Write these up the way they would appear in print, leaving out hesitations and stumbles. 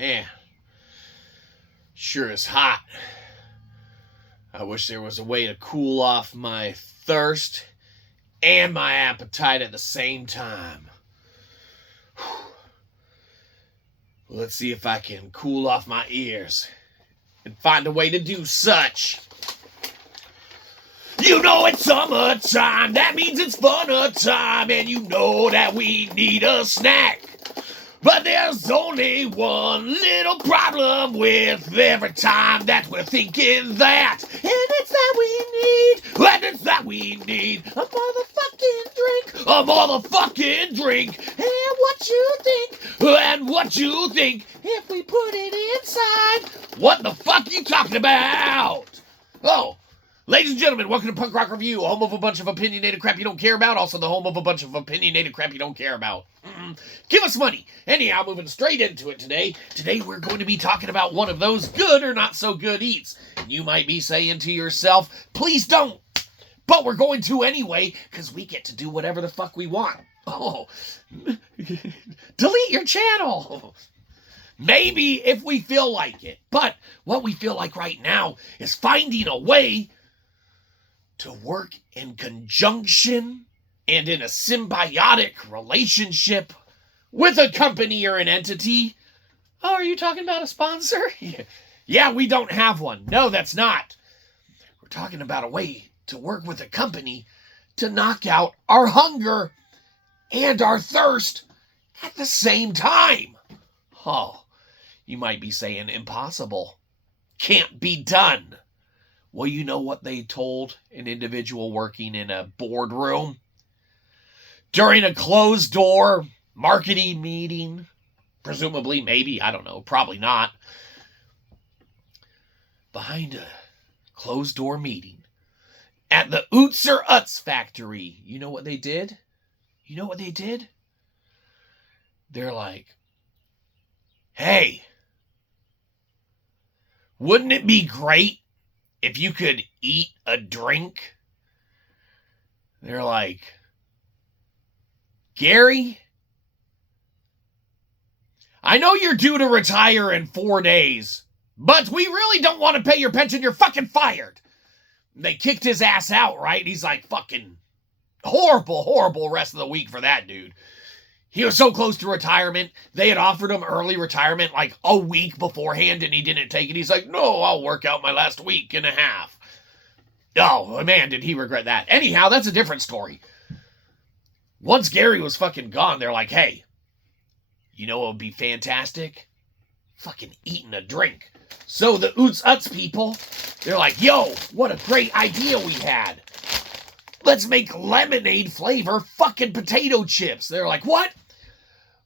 Man, sure is hot. I wish there was a way to cool off my thirst and my appetite at the same time. Let's see if I can cool off my ears and find a way to do such. You know it's summertime, that means it's funner time, and you know that we need a snack. But there's only one little problem with every time that we're thinking that. And it's that we need a motherfucking drink. A motherfucking drink. And what you think if we put it inside? What the fuck are you talking about? Oh, ladies and gentlemen, welcome to Punk Rock Review, home of a bunch of opinionated crap you don't care about, also the home of a bunch of opinionated crap you don't care about. Give us money. Anyhow, moving straight into it today. Today we're going to be talking about one of those good or not so good eats. And you might be saying to yourself, please don't. But we're going to anyway, because we get to do whatever the fuck we want. Oh, delete your channel. Maybe if we feel like it. But what we feel like right now is finding a way to work in conjunction and in a symbiotic relationship with a company or an entity. Oh, are you talking about a sponsor? Yeah, we don't have one. No, that's not. We're talking about a way to work with a company to knock out our hunger and our thirst at the same time. Oh, you might be saying impossible. Can't be done. Well, you know what they told an individual working in a boardroom? During a closed-door marketing meeting, presumably, maybe, I don't know, probably not. Behind a closed-door meeting at the Utz factory, you know what they did? You know what they did? They're like, hey, wouldn't it be great if you could eat a drink? They're like, Gary, I know you're due to retire in 4 days, but we really don't want to pay your pension. You're fucking fired. They kicked his ass out, right? He's like fucking horrible rest of the week for that dude. He was so close to retirement. They had offered him early retirement like a week beforehand, and he didn't take it. He's like, no, I'll work out my last week and a half. Oh, man, did he regret that. Anyhow, that's a different story. Once Gary was fucking gone, they're like, hey, you know what would be fantastic? Fucking eating a drink. So the Utz people, they're like, yo, what a great idea we had. Let's make lemonade flavor fucking potato chips. They're like, what?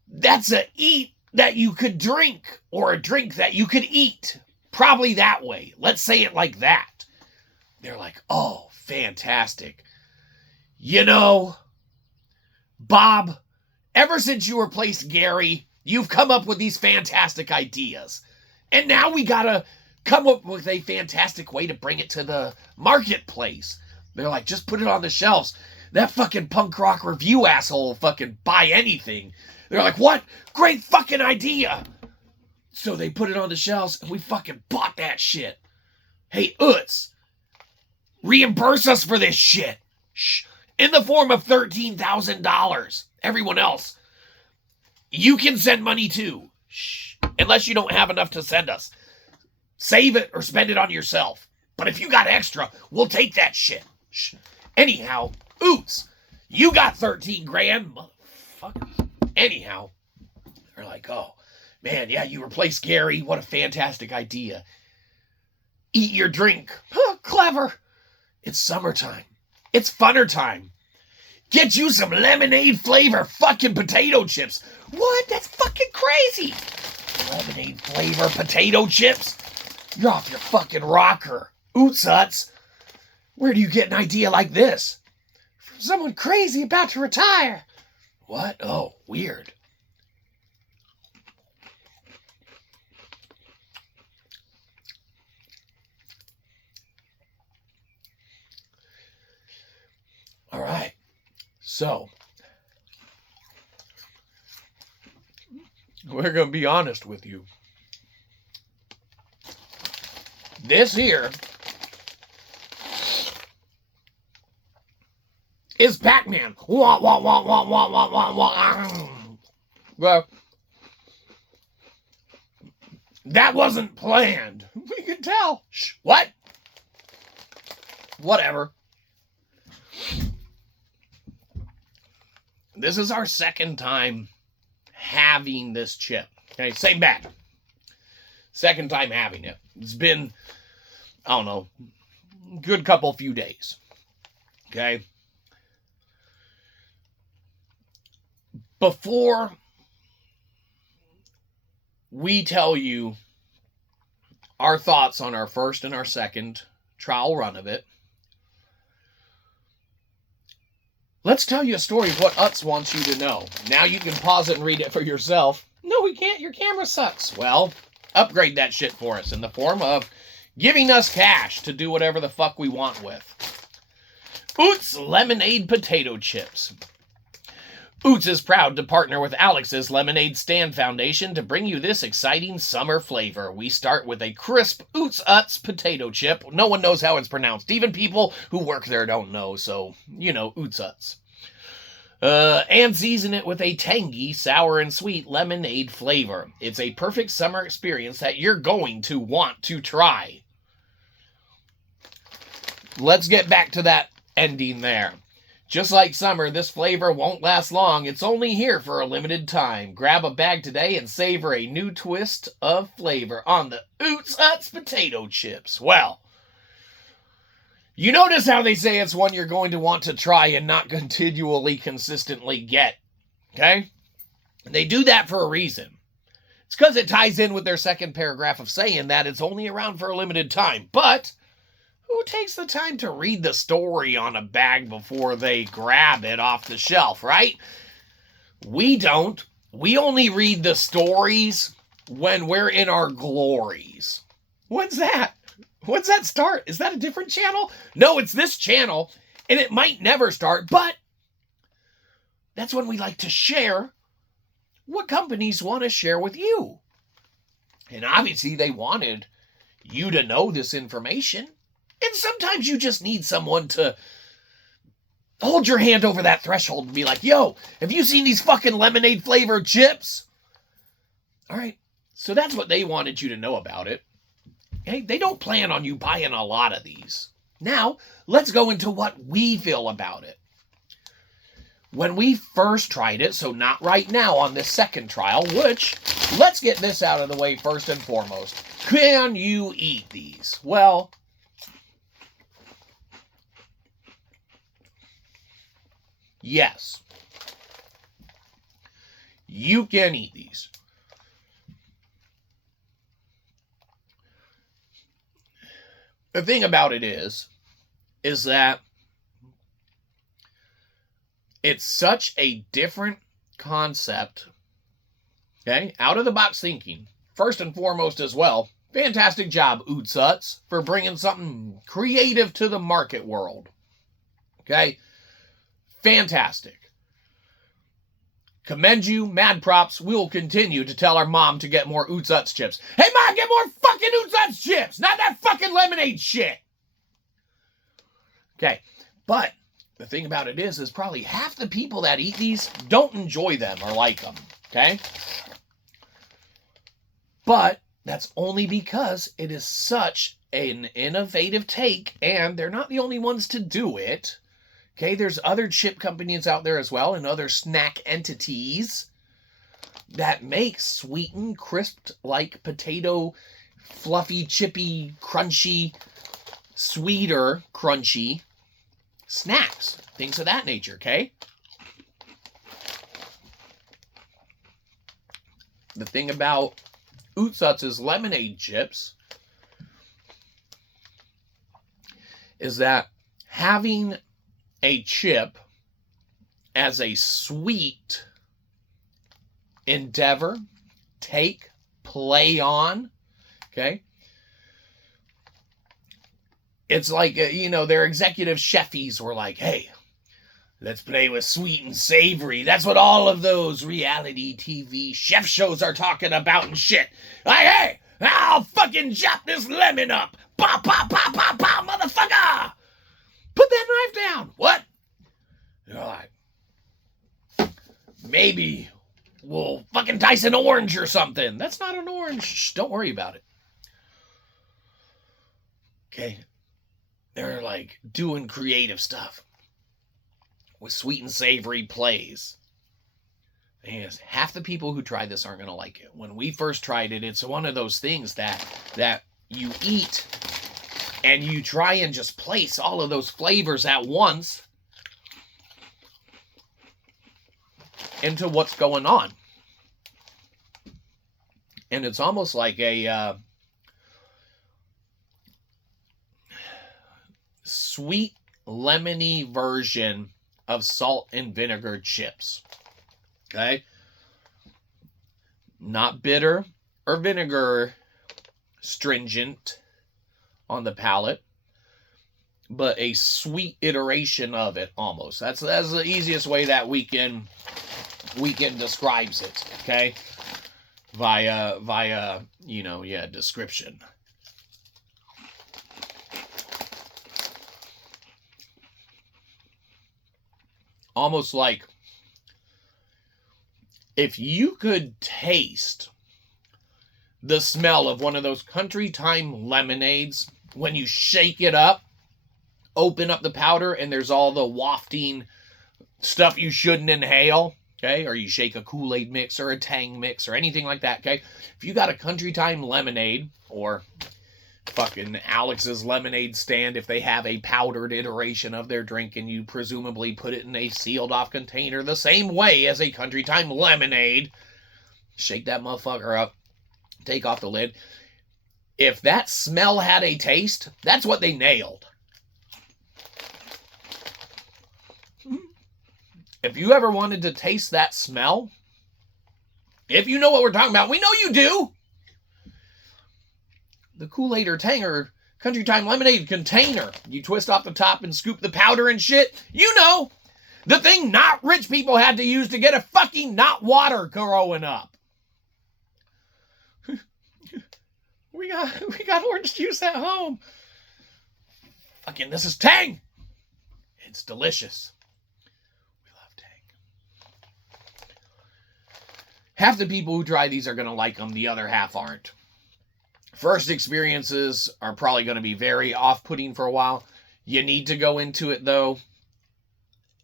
That's a eat that you could drink, or a drink that you could eat. Probably that way. Let's say it like that. They're like, oh, fantastic. You know, Bob, ever since you replaced Gary, you've come up with these fantastic ideas. And now we gotta come up with a fantastic way to bring it to the marketplace. They're like, just put it on the shelves. That fucking Punk Rock Review asshole will fucking buy anything. They're like, what? Great fucking idea. So they put it on the shelves, and we fucking bought that shit. Hey, Utz, reimburse us for this shit. Shh. In the form of $13,000. Everyone else, you can send money too. Shh. Unless you don't have enough to send us. Save it or spend it on yourself. But if you got extra, we'll take that shit. Shh. Anyhow, Utz, you got 13 grand. Motherfucker. Anyhow, they're like, oh, man, yeah, you replaced Gary. What a fantastic idea. Eat your drink. Huh, clever. It's summertime. It's funner time. Get you some lemonade flavor fucking potato chips. What? That's fucking crazy. Lemonade flavor potato chips? You're off your fucking rocker. Utz, where do you get an idea like this? From someone crazy about to retire. What? Oh, weird. All right. So, we're going to be honest with you. This here is Pac-Man. Wah, wah, wah, wah, wah, wah, wah, wah. Well, that wasn't planned. We can tell. Shh, what? Whatever. This is our second time having this chip. Okay, same bag. Second time having it. It's been, I don't know, good few days. Okay. Before we tell you our thoughts on our first and our second trial run of it, let's tell you a story of what Utz wants you to know. Now you can pause it and read it for yourself. No, we can't. Your camera sucks. Well, upgrade that shit for us in the form of giving us cash to do whatever the fuck we want with. Utz Lemonade potato chips. Utz is proud to partner with Alex's Lemonade Stand Foundation to bring you this exciting summer flavor. We start with a crisp Utz potato chip. No one knows how it's pronounced. Even people who work there don't know, so, Utz. And season it with a tangy, sour, and sweet lemonade flavor. It's a perfect summer experience that you're going to want to try. Let's get back to that ending there. Just like summer, this flavor won't last long. It's only here for a limited time. Grab a bag today and savor a new twist of flavor on the Utz potato chips. Well, you notice how they say it's one you're going to want to try and not continually, consistently get. Okay? They do that for a reason. It's because it ties in with their second paragraph of saying that it's only around for a limited time. But who takes the time to read the story on a bag before they grab it off the shelf, right? We don't. We only read the stories when we're in our glories. What's that? When's that start? Is that a different channel? No, it's this channel, and it might never start, but that's when we like to share what companies want to share with you. And obviously they wanted you to know this information. And sometimes you just need someone to hold your hand over that threshold and be like, yo, have you seen these fucking lemonade flavored chips? All right. So that's what they wanted you to know about it. Hey, they don't plan on you buying a lot of these. Now, let's go into what we feel about it. When we first tried it, so not right now on this second trial, which, let's get this out of the way first and foremost. Can you eat these? Well, yes. You can eat these. The thing about it is that it's such a different concept, okay? Out of the box thinking, first and foremost as well. Fantastic job, Utz, for bringing something creative to the market world, okay? Fantastic. Commend you, mad props. We will continue to tell our mom to get more Utz chips. Hey, Mom, get more fucking Utz chips, not that fucking lemonade shit. Okay, but the thing about it is probably half the people that eat these don't enjoy them or like them, okay? But that's only because it is such an innovative take, and they're not the only ones to do it. Okay, there's other chip companies out there as well, and other snack entities that make sweetened, crisped, like potato, fluffy, chippy, crunchy, sweeter, crunchy snacks. Things of that nature, okay? The thing about Utz's lemonade chips is that having a chip as a sweet endeavor, take, play on, okay? It's like, their executive chefies were like, hey, Let's play with sweet and savory. That's what all of those reality TV chef shows are talking about and shit. Like, hey, I'll fucking chop this lemon up. Pop, pop, pop, pop, pop, motherfucker. Put that knife down. What? All right. Maybe we'll fucking dice an orange or something. That's not an orange. Shh, don't worry about it. Okay. They're like doing creative stuff with sweet and savory plays. And half the people who try this aren't going to like it. When we first tried it, it's one of those things that you eat and you try and just place all of those flavors at once into what's going on. And it's almost like a sweet lemony version of salt and vinegar chips. Okay? Not bitter or vinegar stringent on the palate, but a sweet iteration of it almost. That's the easiest way that we can describes it, okay? Via description. Almost like if you could taste the smell of one of those country time lemonades when you shake it up, open up the powder, and there's all the wafting stuff you shouldn't inhale, okay? Or you shake a Kool-Aid mix or a Tang mix or anything like that, okay? If you got a country time lemonade or fucking Alex's lemonade stand, if they have a powdered iteration of their drink and you presumably put it in a sealed off container the same way as a country time lemonade, shake that motherfucker up, take off the lid. If that smell had a taste, that's what they nailed. If you ever wanted to taste that smell, if you know what we're talking about, we know you do. The Kool-Aid or Tanger country time lemonade container. You twist off the top and scoop the powder and shit. You know, the thing not rich people had to use to get a fucking not water growing up. We got orange juice at home. Fucking, this is Tang. It's delicious. We love Tang. Half the people who try these are going to like them. The other half aren't. First experiences are probably going to be very off-putting for a while. You need to go into it, though.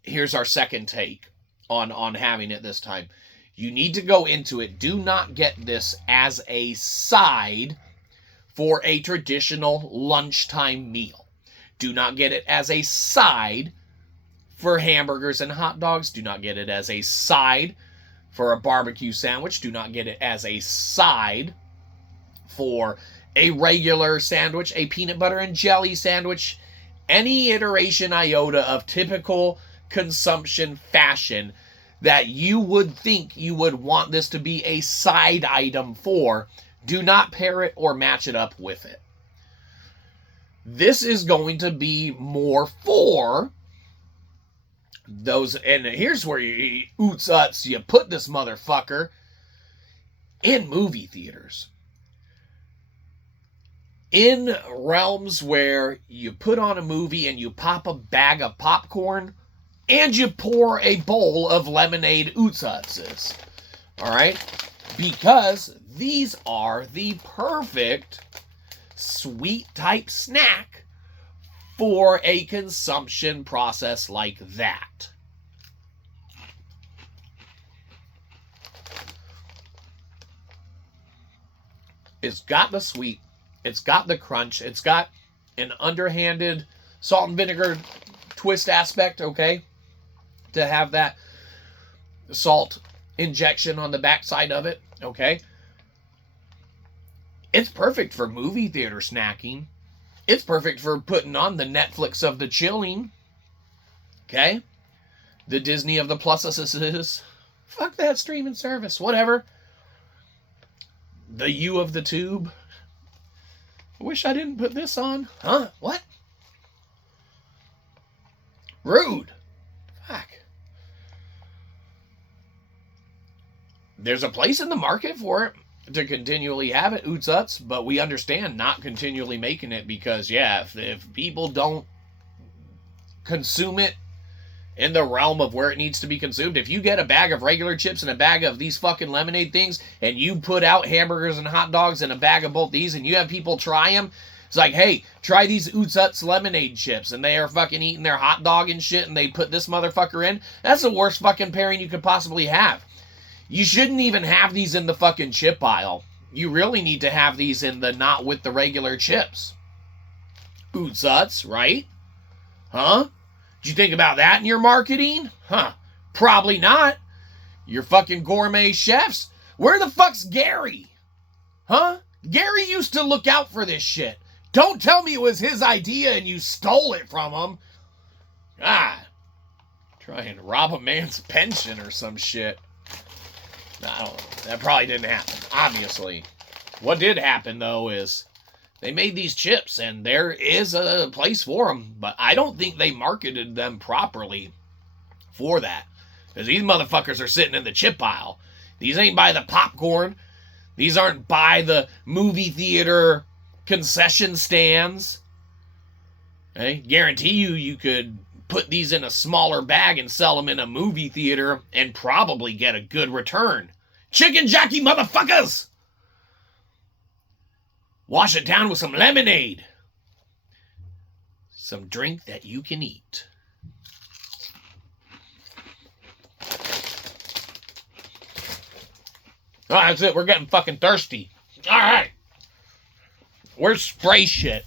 Here's our second take on having it this time. You need to go into it. Do not get this as a side for a traditional lunchtime meal. Do not get it as a side for hamburgers and hot dogs. Do not get it as a side for a barbecue sandwich. Do not get it as a side for a regular sandwich, a peanut butter and jelly sandwich, any iteration iota of typical consumption fashion that you would think you would want this to be a side item for, do not pair it or match it up with it. This is going to be more for those, and here's where you Utz, you put this motherfucker in movie theaters. In realms where you put on a movie and you pop a bag of popcorn and you pour a bowl of lemonade Utz's. All right? Because these are the perfect sweet type snack for a consumption process like that. It's got the sweet. It's got the crunch. It's got an underhanded salt and vinegar twist aspect, okay? To have that salt injection on the backside of it, okay? It's perfect for movie theater snacking. It's perfect for putting on the Netflix of the chilling, okay? The Disney of the pluses. Fuck that streaming service, whatever. The U of the tube. I wish I didn't put this on. Huh? What? Rude. Fuck. there's a place in the market for it to continually have it, Utz, but we understand not continually making it because, yeah, if people don't consume it in the realm of where it needs to be consumed, if you get a bag of regular chips and a bag of these fucking lemonade things, and you put out hamburgers and hot dogs and a bag of both these, and you have people try them, it's like, hey, try these Utz Lemonade chips, and they are fucking eating their hot dog and shit, and they put this motherfucker in. That's the worst fucking pairing you could possibly have. You shouldn't even have these in the fucking chip aisle. You really need to have these in the not with the regular chips. Utz, right? Huh? Did you think about that in your marketing? Huh? Probably not. You're fucking gourmet chefs. Where the fuck's Gary? Huh? Gary used to look out for this shit. Don't tell me it was his idea and you stole it from him. Try and rob a man's pension or some shit. I don't know. That probably didn't happen, obviously. What did happen, though, is they made these chips, and there is a place for them, but I don't think they marketed them properly for that. Because these motherfuckers are sitting in the chip aisle. These ain't by the popcorn. These aren't by the movie theater concession stands. Okay? Guarantee you could put these in a smaller bag and sell them in a movie theater and probably get a good return. Chicken jockey motherfuckers! Wash it down with some lemonade. Some drink that you can eat. Oh, that's it. We're getting fucking thirsty. All right. Where's spray shit?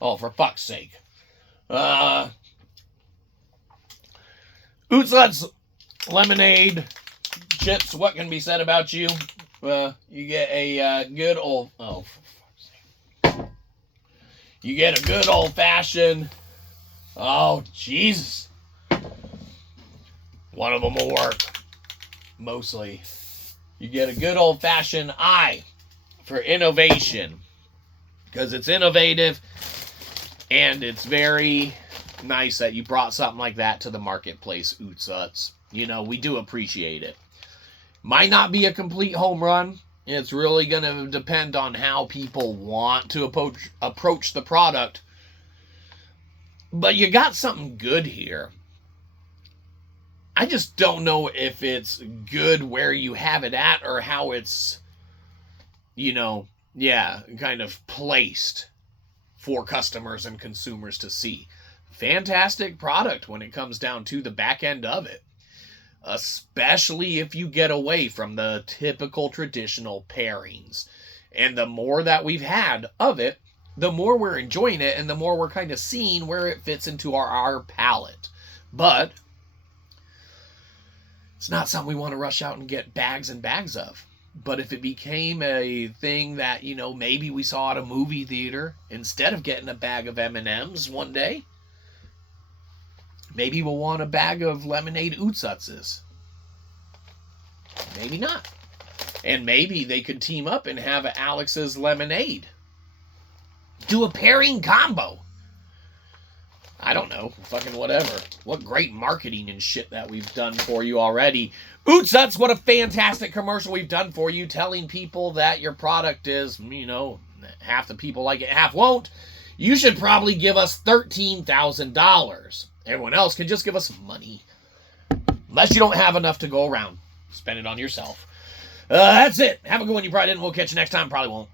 Oh, for fuck's sake. Utz Lemonade chips. What can be said about you? You get a good old... Oh, for fuck's sake. You get a good old-fashioned... Oh, Jesus. One of them will work. Mostly. You get a good old-fashioned eye for innovation. Because it's innovative, and it's very nice that you brought something like that to the marketplace, Utz. You know, we do appreciate it. Might not be a complete home run. It's really going to depend on how people want to approach the product. But you got something good here. I just don't know if it's good where you have it at or how it's, you know, yeah, kind of placed for customers and consumers to see. Fantastic product when it comes down to the back end of it. Especially if you get away from the typical traditional pairings. And the more that we've had of it, the more we're enjoying it and the more we're kind of seeing where it fits into our palate. But it's not something we want to rush out and get bags and bags of. But if it became a thing that, you know, maybe we saw at a movie theater, instead of getting a bag of M&Ms one day, maybe we'll want a bag of lemonade Utz's. Maybe not. And maybe they could team up and have Alex's Lemonade. Do a pairing combo. I don't know. Fucking whatever. What great marketing and shit that we've done for you already. Utz, what a fantastic commercial we've done for you, telling people that your product is, you know, half the people like it, half won't. You should probably give us $13,000. Everyone else can just give us money. Unless you don't have enough to go around. Spend it on yourself. That's it. Have a good one. You probably didn't. We'll catch you next time. Probably won't.